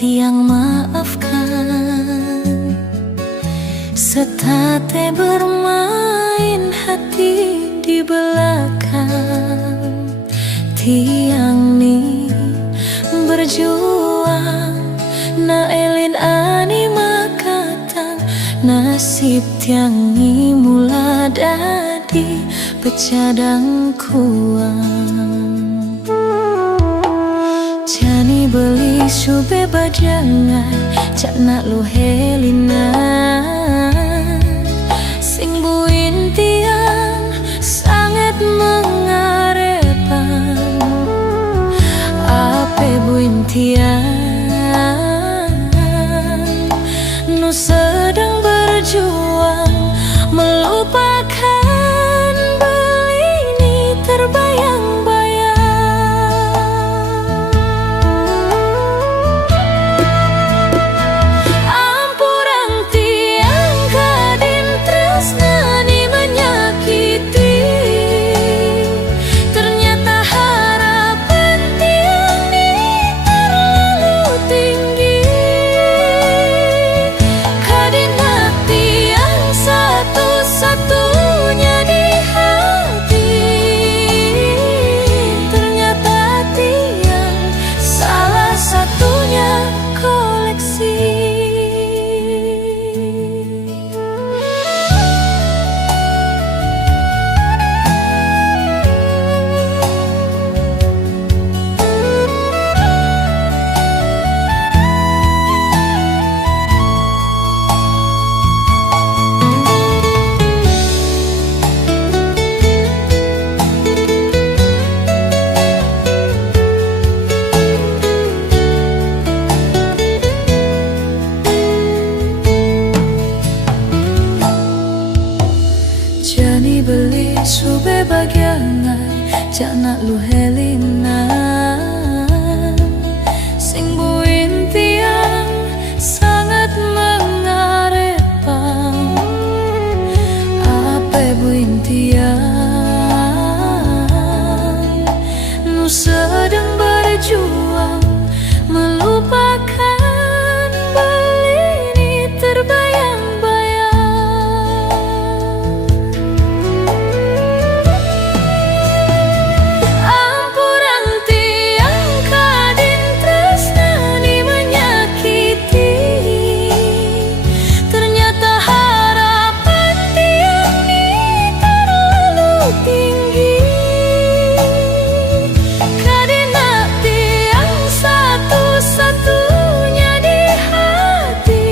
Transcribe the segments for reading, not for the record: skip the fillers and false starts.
tiang maafkan, setate bermain hati di belakang. Tiang ni berjuang, na elin ani makatang. Nasib tiang ni mula dadi pecadang kuang. Jani beli sube bajangan, cak nak lu helina. Sing buin tiang sangat mengarepan. Ape buin tiang nu sedang berjuang melupakan belini terbayang-bayang. Ampurang tiang kadin tresnani menyakiti. Ternyata harapan tiang ni terlalu tinggi. Kadin hati yang satu-satunya di hati. Ternyata tiang salah satunya koleksi. Jani beli sube bagiangan, cak nak lu helina. Sing buin tiang sangat mengarepan. Ape buin tiang nu sedang berjuang melupakan belini terbayang-bayang. Ampurang tiang kadin tresnani menyakiti. Ternyata harapan tiang ni terlalu tinggi. Kadin hati yang satu-satunya di hati.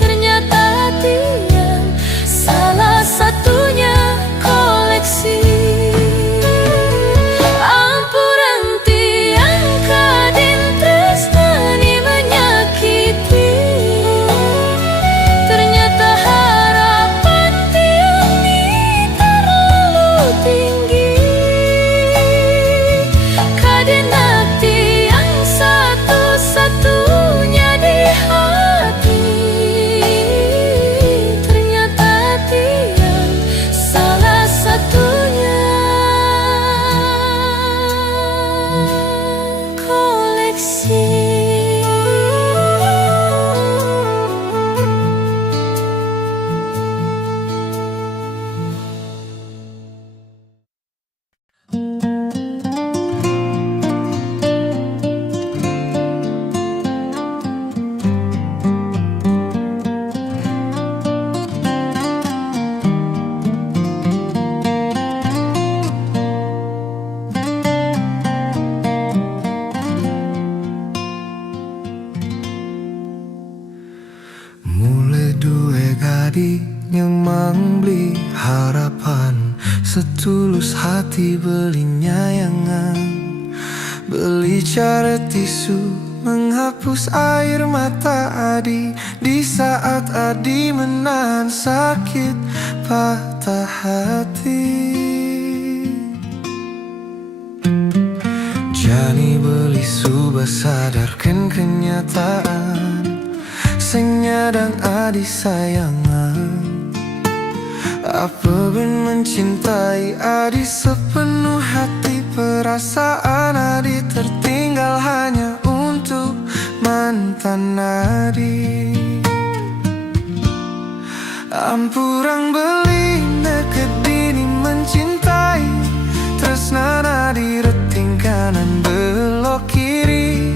Ternyata tiang salah satunya koleksi. Ampurang tiang kadin tresnani menyakiti. Ternyata harapan tiang ni terlalu tinggi. Kadin hati yang satu-satunya di hati. Ternyata tiang salah satunya koleksi. Mulai dua gadi yang membeli harapan, setulus hati beli nyayangan. Beli cara tisu menghapus air mata Adi di saat Adi menahan sakit patah hati. Jani beli subah sadarkan kenyataan. Sing nyadang Adi sayangan. Apa ben mencintai Adi sepenuh hati. Perasaan Adi tertinggal hanya untuk untuk mantan adi. Ampurang beli neket dini mencintai, tresna nadi reting kanan belok kiri.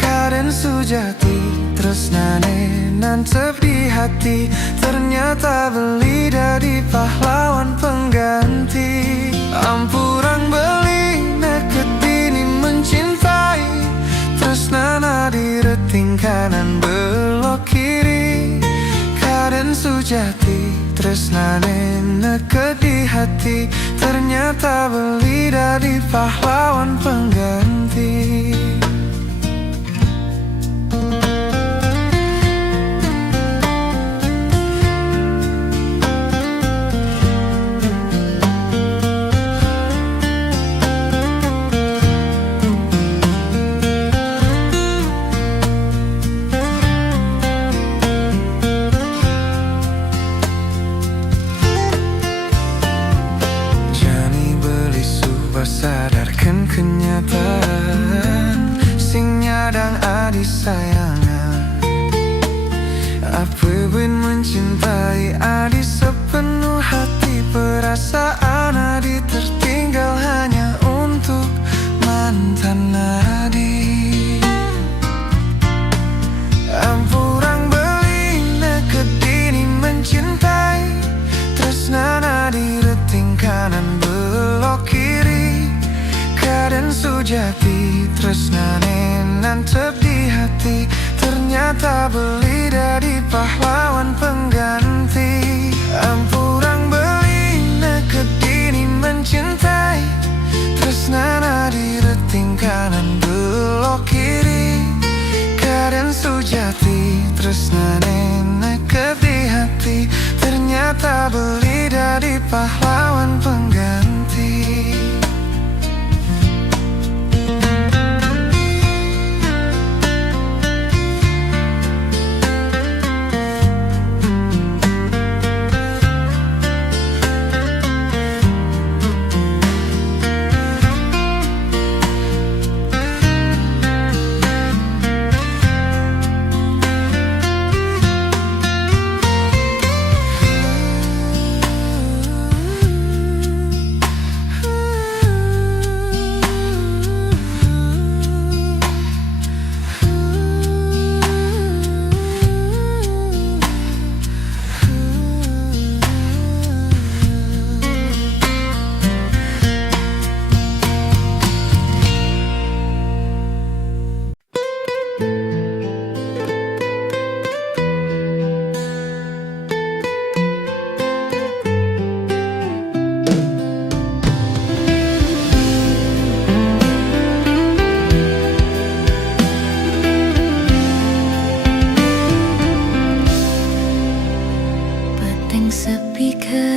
Karen sujati tresnane nancep di hati, ternyata beli dari pahlawan pengganti. Ampurang beli neket dini mencintai, tresna nadi reting kanan belok kiri. Karen sujati tresnane neket di hati, ternyata beli dari pahlawan pengganti. Sadarkan kenyataan, sing nyadang adi sayangan. Apa ben mencintai adi sepenuh hati, perasaan adi tertinggal hanya untuk mantan adi. Ampurang beli neket dini mencintai, tresna nadi reting kanan belok kiri. Karen sujati tresnane nancep di hati, ternyata beli dari pahlawan pengganti. Ampurang beli neket dini mencintai, tresna nadi reting kanan belok kiri. Karen sujati tresnane neket di hati, ternyata beli dari pahlawan pengganti.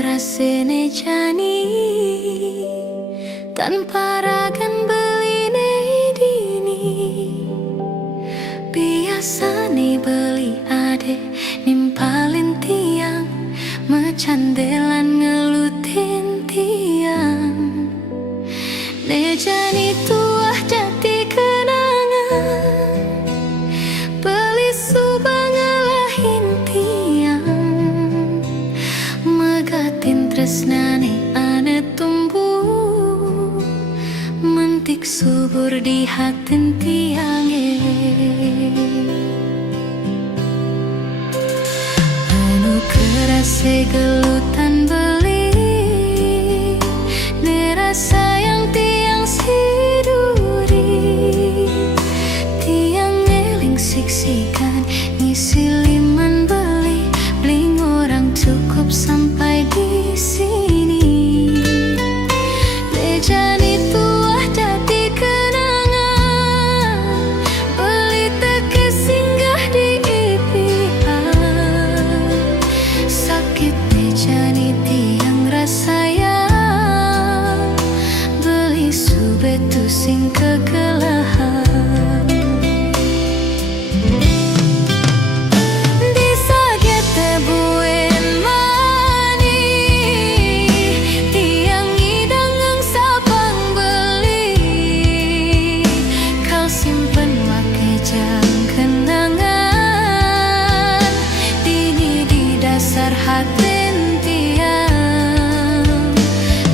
Rasene jani tanpa ragan beline dini, biasane beli ade nimpalin tiang, mecandelan ngelutin tiang. Ne jani tuah jati kenangan, beli subang ngalahin tiang, megatin tresnane ane tumbuh, mentik subur di hatin tiange. Anu kerase gelutan beli, nerasa yang tiang siduri, tiang ngeling siksikan ngisi liman beli, bling orang cukup sampai di sini. Lejani tuah jadi kenangan, beli teke singgah di impian, sakit di hatin tiang.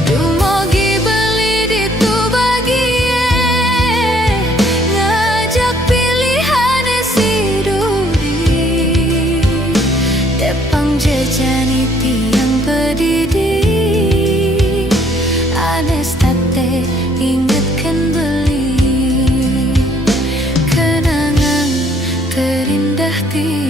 Dumogi beli ditu bagie, ngajak pilihan si duri. Depang jejani tiang pedidi, anes tate ingatkan beli. Kenangan terindah tiang.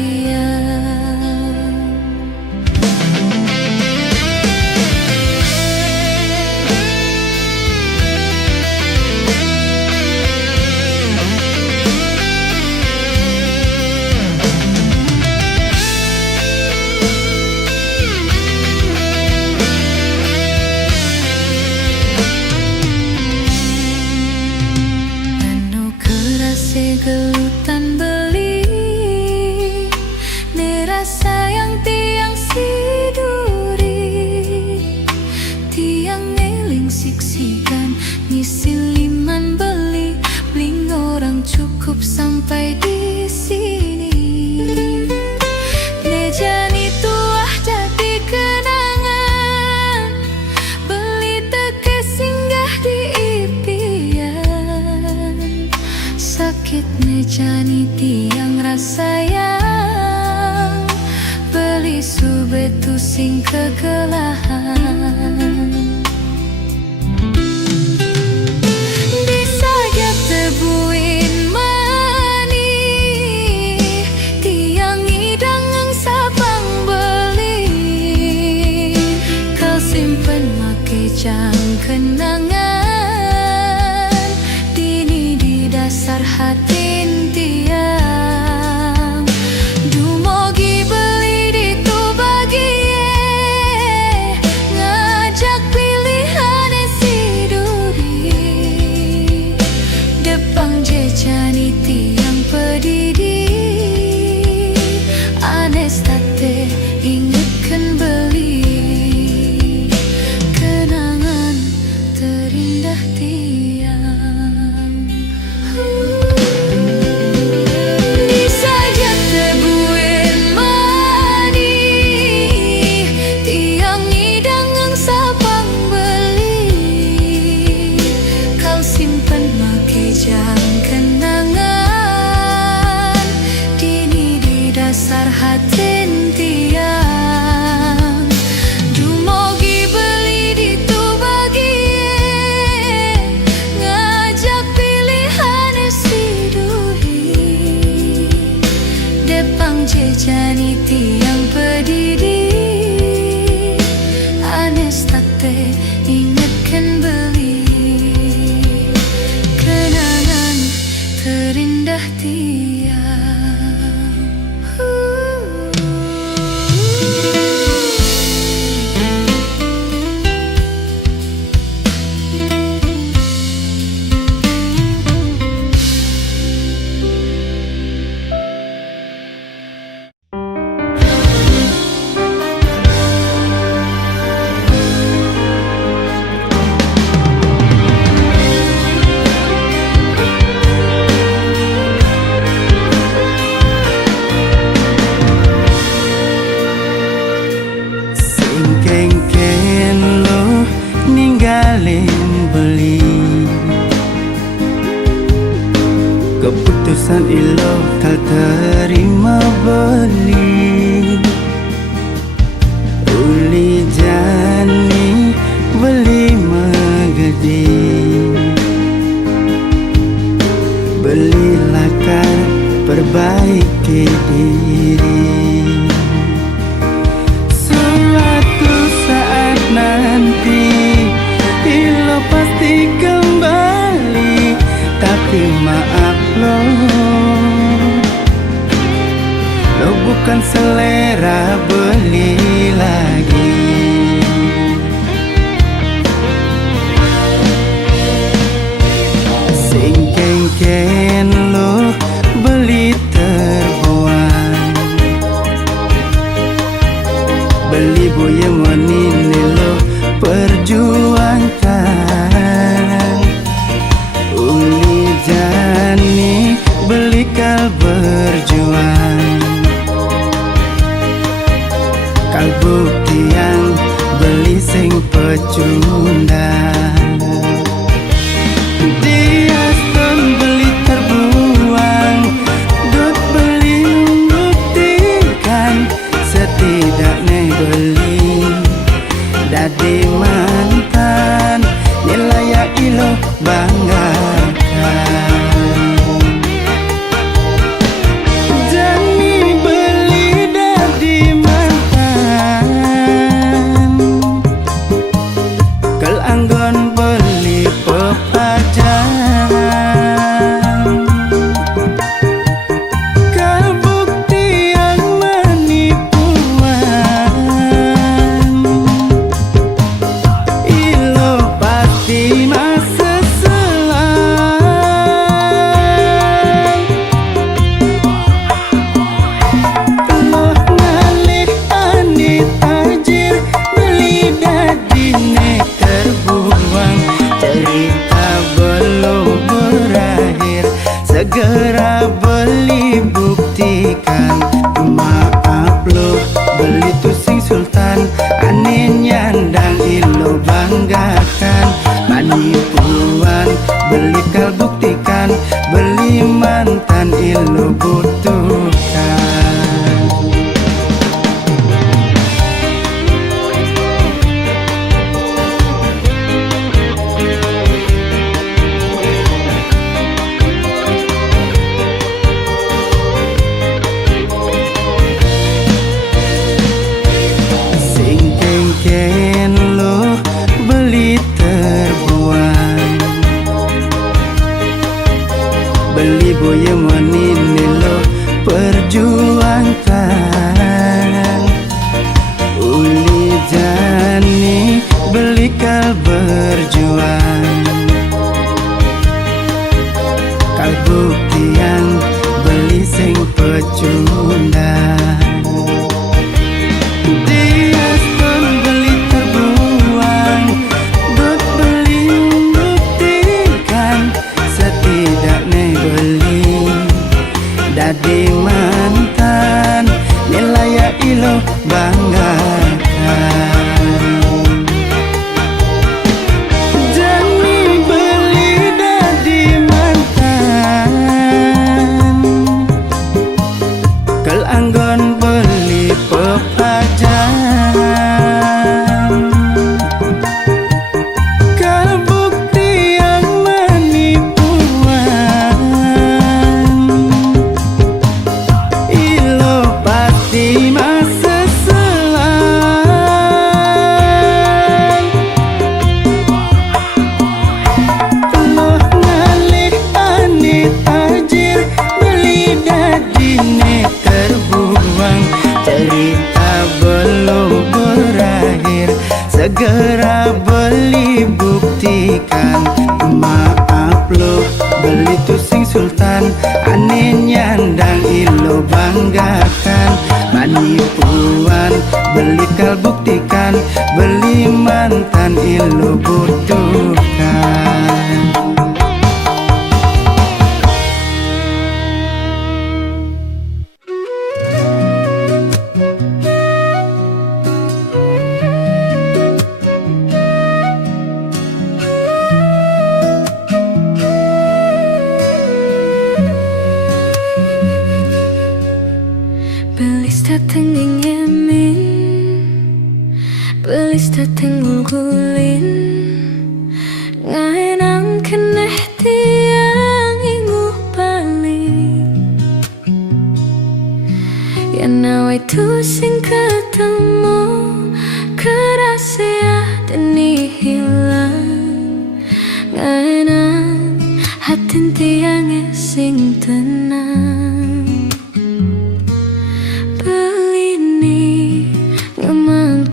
Gelutan beli, nerasa yang tiang si duri. Tiang ngeling siksikan, nyisiliman beli, bling orang cukup sampai di sini. Nejani tuah jadi kenangan, beli teke singgah di impian. Sakit nejani tiang rasa yang beli subetu sing kegelahan. Disajak tebuin mani, tiang idang sabang beli. Kau simpen make jang kenangan, dini di dasar hatin tiang. Dumogi beli ditu bagie, ngajak pilihan si duri. Depang jejani tiang pedidi, anes tate ingatkan beli. Kenangan terindah tiang. Disajak tebuin mani, tiang idang sabang beli. Kau simpan make jang kenangan, dini di dasar hatin tiang. Dumogi beli ditu bagie, ngajak pilihan si duri. Depang jejani tiang pedidi, anes tate ingatkan beli. Kenangan terindah tiang. Kengken lo ninggalin beli, keputusan ilo tak terima beli. Uli jani beli megedi, belilah kan perbaiki diri. Nanti ilo pasti kembali, tapi maaf lo bukan selera beli lagi. Sing kengken lo beli terbuang, beli boya menini lo perjuangkan. Uli jani beli kal berjuang, kal bukti tiang beli sing pecundang. Dia stun beli terbuang, dot beli membuktikan setidaknya beli dadi mantan nilai ya ilo banggakan. Segera beli buktikan, maaf lo beli tuh sing sultan, aneh nyandang ilo banggakan. Penipuan beli kal buktikan, beli mantan ilo butuhkan. Beli boya monine lo perjuangkan, uli jani beli kal berjuang, kal buktian beli sing pecundang. Dadi mantan nilai ya ilo banggakan. Jani beli dadi mantan, kel anggon beli pepajan, kal bukti yang menipuan. Di masa selang lo ngalih aneh tajir beli dadine terbuang. Cerita belum berakhir, segera beli buktikan, maaf lo beli tuh sing sultan, aneh nyandang ilo banggakan. Penipuan beli kal buktikan, beli mantan ilo butuhkan. Belis dateng ing emin, belis dateng ngulkulin, ngaenang keneh tiang inguh balik. Yen nawa itu sing ketemu, kerasa deni hilang, ngaenang hatin tiang sing tenang.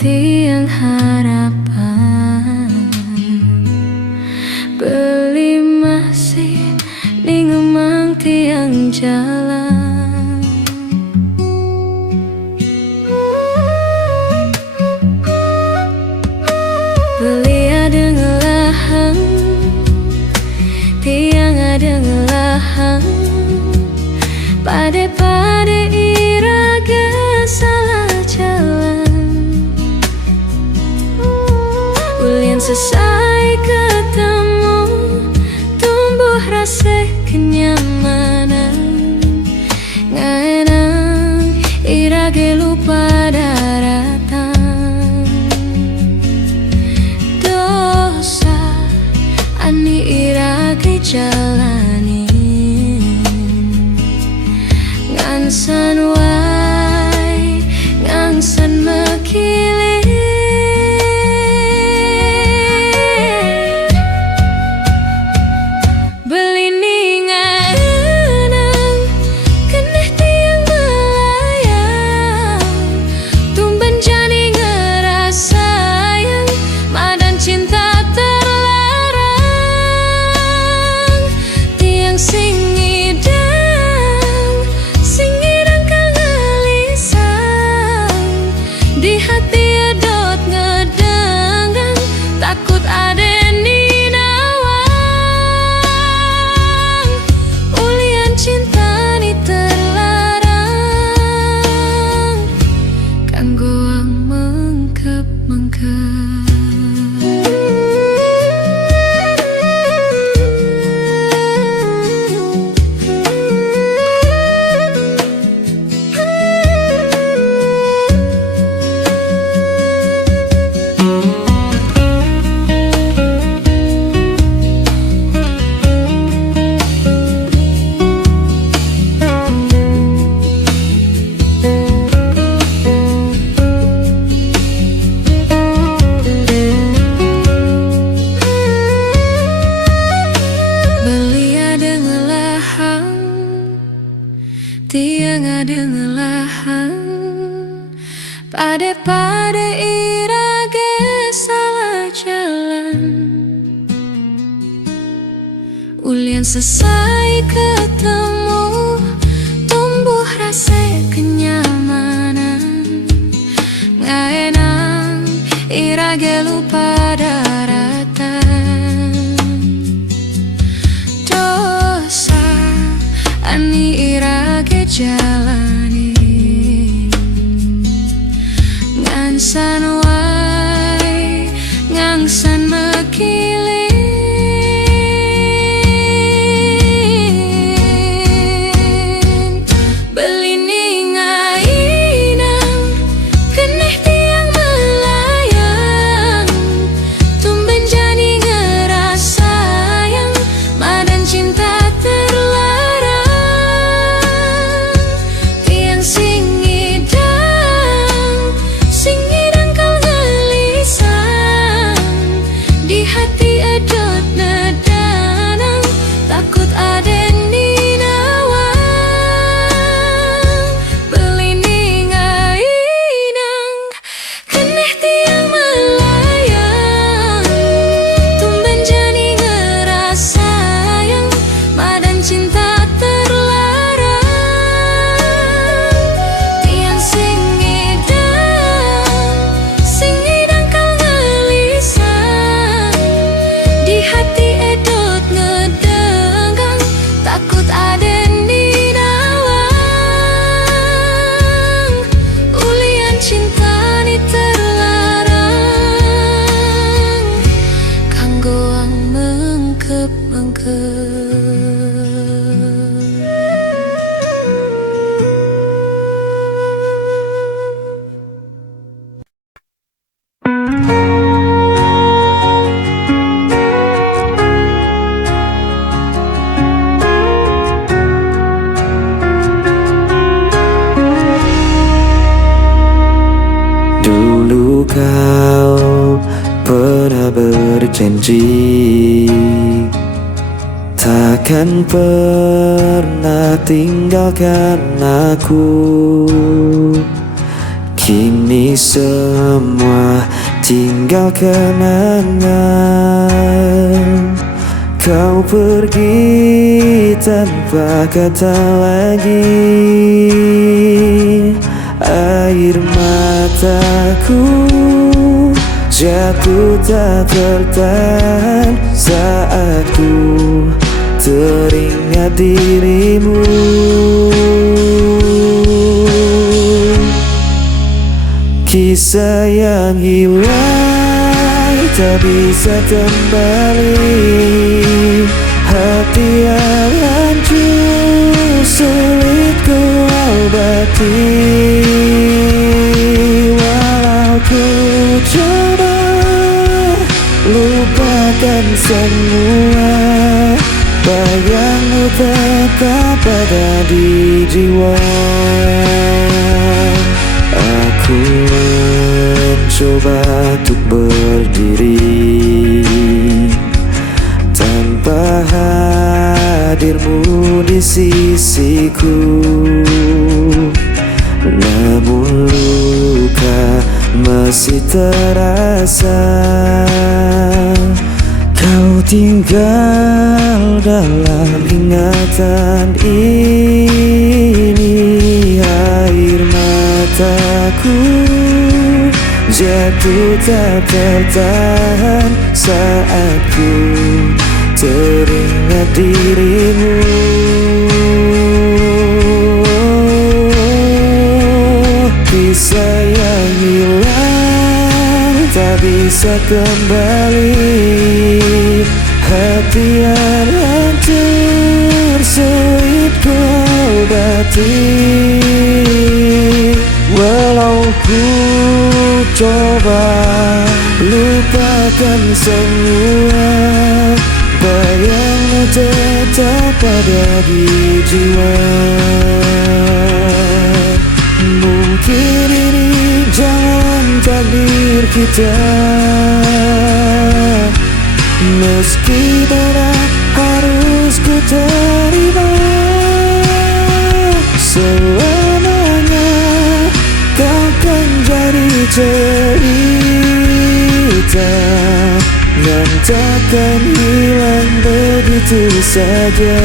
Tiang harapan beli masih ning emang tiang jalan. Beli ada ngelahang, tiang ada ngelahang, pade-pade iraga salah jalan. selesai ketemu, tumbuh rasa kenyamanan. Nganang irage lupa daratan, dosa ani irage jalani. Ngangsan wai, ngangsan makili. Di hati edot ngedenggang, takut adeni nawang. Ulian cinta ni terlarang, kanggo ang mengkep-mengkep. Tiang ada ngelahan, pade-pade irage salah jalan. Ulian selesai ketemu, tumbuh rasa kenyamanan. Ngaenang irage lupa daratan, dosa ani irage jalani. Ngangsan wai, ngangsan makili. Belini ngainang, keneh tiang melayang. Tumben jani ngerasayang, madan cinta hati edot nedanang, takut adeni nawang. Belini ngainang, keneh tiang melayang. Tumben jani ngerasayang, madan cinta terlarang. Tiang sing ngidang kau ngelisah. Di hati edot ngedenggang, takut adeni nawang. Ulian cinta ni terlarang, kanggo ang mengkep-mengkep. Dulu kau pernah berjanji takkan pernah tinggalkan aku. Kini semua tinggal kenangan. Kau pergi tanpa kata lagi. Air mataku jatuh tak tertahan saat ku teringat dirimu. Kisah yang hilang tak bisa kembali. Hati yang hancur sulit ku obati. Walau ku coba lupakan semua, bayangmu tetap ada di jiwa. Aku mencoba untuk berdiri tanpa hadirmu di sisiku, namun luka masih terasa. Kau tinggal dalam ingatan ini. Air mataku jatuh tak tertahan saat ku teringat dirimu. Kisah yang hilang tak bisa kembali. Hati yang hancur sulit ku obati. Walau ku coba lupakan semua, bayangmu tetap ada di jiwa. Mungkin ini jalan takdir kita, meski berat harus ku terima. Selamanya kau kan jadi cerita yang takkan hilang begitu saja.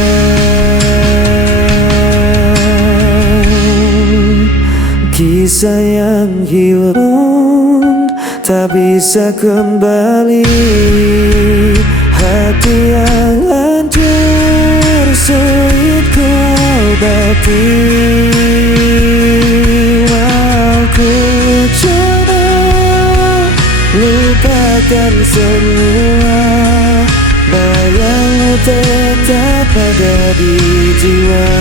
Kisah yang hilang tak bisa kembali. Hati yang hancur sulit ku obati. Walau ku coba lupakan semua, bayangmu tetap ada di jiwa.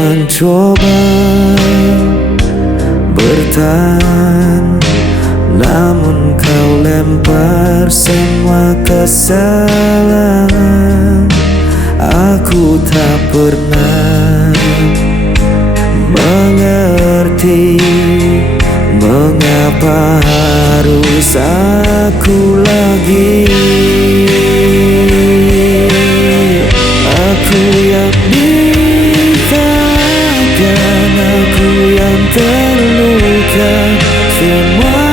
Mencoba bertahan, namun kau lempar semua kesalahan. Aku tak pernah mengerti mengapa harus aku lagi. Aku yang aku yang terluka, semua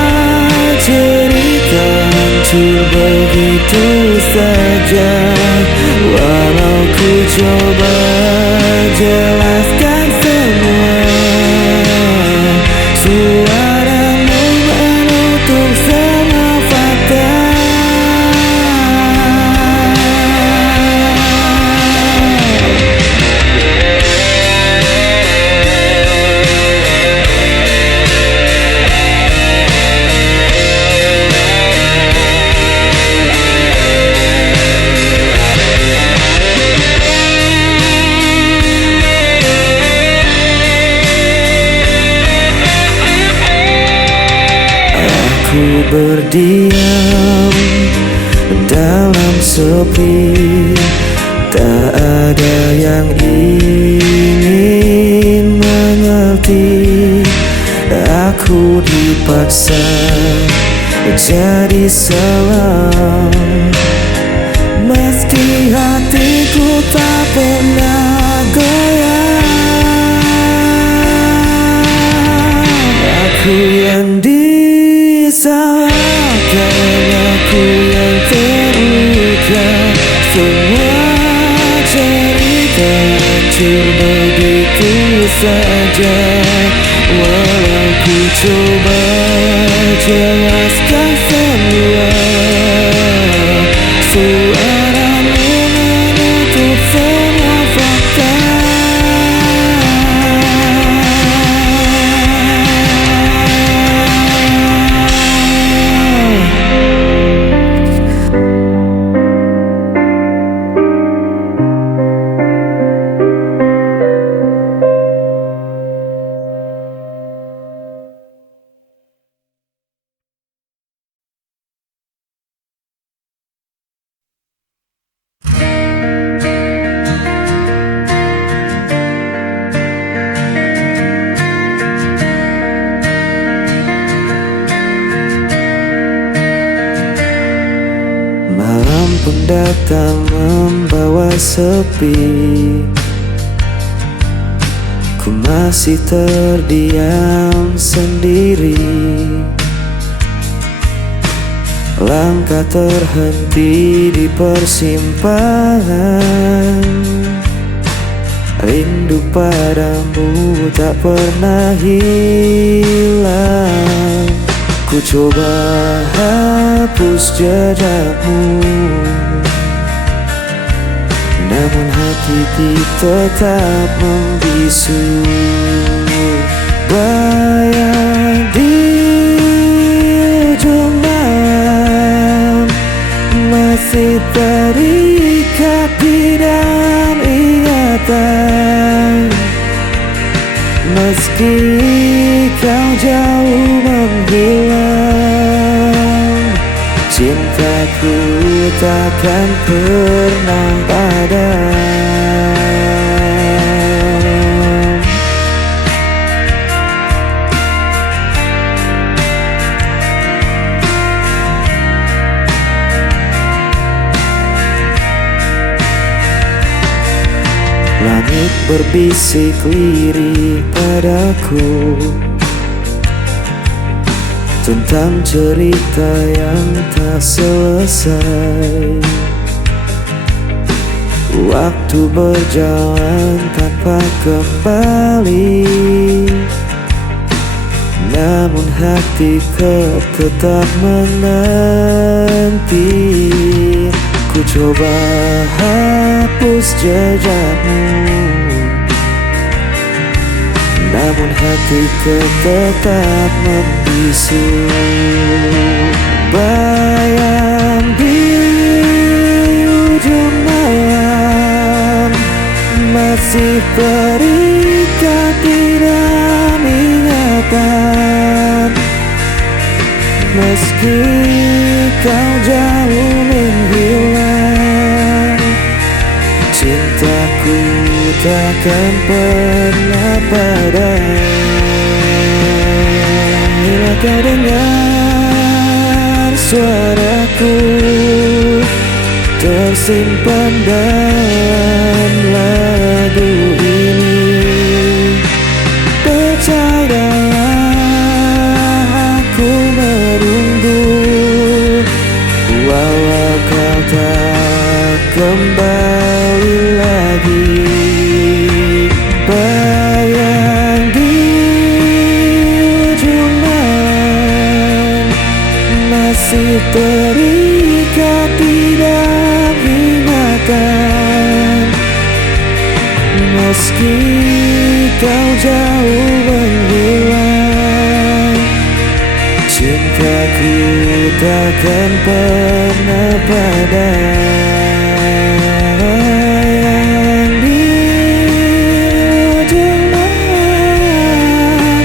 cerita hancur begitu saja. Walau ku coba jelaskan semua, suaramu menutup semua fakta. sepi, tak ada yang ingin mengerti. Aku dipaksa jadi salah, meski hatiku tak pernah goyah. Aku yang disalahkan, aku yang terluka. Semua cerita hancur begitu saja. Walau ku coba jelaskan semua, suaramu menutup semua fakta. Malam pun datang membawa sepi. Ku masih terdiam sendiri. Langkah terhenti di persimpangan. Rindu padamu tak pernah hilang. Ku coba hapus jejakmu, namun hati tetap membisu. Bayang di ujung malam masih terikat di dalam ingatan. Meski kau jauh menghilang, cintaku takkan pernah padam. Langit berbisik lirik padaku tentang cerita yang tak selesai. Waktu berjalan tanpa kembali, namun hatiku tetap menanti. Ku coba hapus jejakmu, namun hatiku tetap membisu. Bayang di ujung malam masih terikat di dalam ingatan. Meski kau jauh menghilang, cintaku takkan pernah padam. Bila kau dengar suaraku tersimpan dalam lagu ini, percayalah aku menunggu. Walau kau tak kembali lagi, bayang di ujung malam masih terikat di dalam ingatan. Meski kau jauh menghilang, cintaku takkan pernah padam. Di ujung malam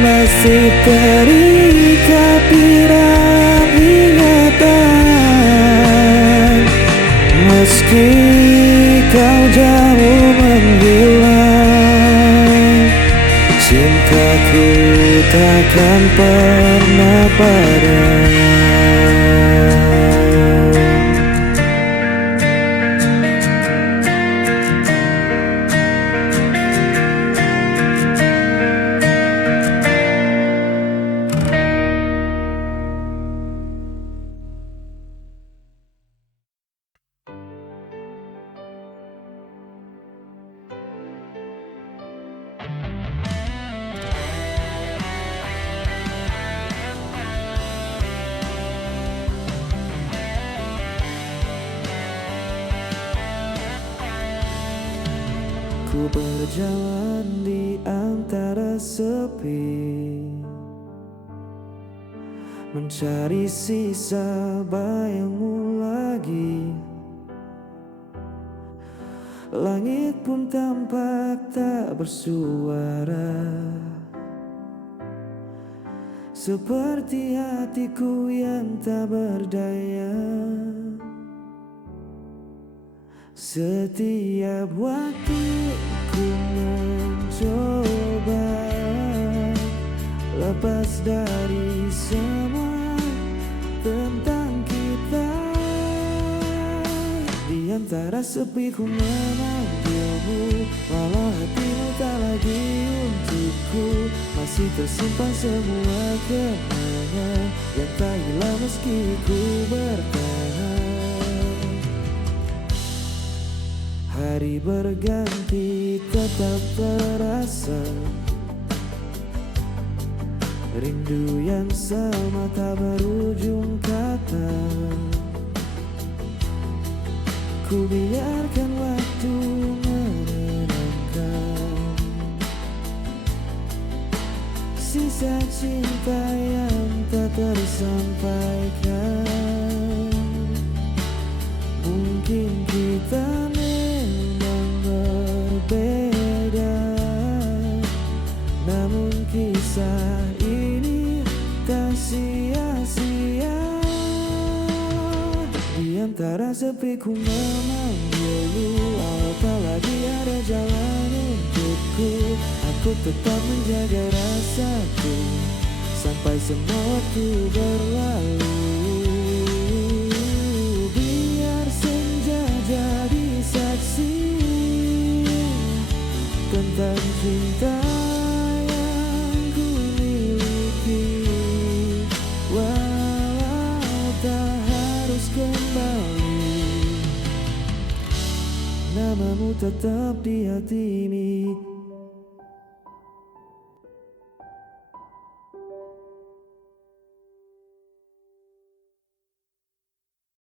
masih terikat di dalam ingatan. Meski kau jauh menghilang, cintaku takkan pernah padam. Ku berjalan di antara sepi, mencari sisa bayangmu lagi. Langit pun tampak tak bersuara, seperti hatiku yang tak berdaya. Setiap waktu ku mencoba lepas dari semua tentang kita. Di antara sepi ku memanggilmu, walau hatimu tak lagi untukku. Masih tersimpan semua kenangan yang tak hilang meski ku bertahan. Hari berganti tetap terasa, rindu yang sama tak berujung kata. Ku biarkan waktu menenangkan sisa cinta yang tak tersampaikan. Mungkin kita berbeda, namun kisah ini tak sia-sia. Di antara sepi ku memanggilmu, walau tak lagi ada jalan untukku. Aku tetap menjaga rasaku sampai semua waktu berlalu. Biar senja jadi saksi tentang cinta yang ku miliki, walau tak harus kembali. Namamu tetap di hati ini.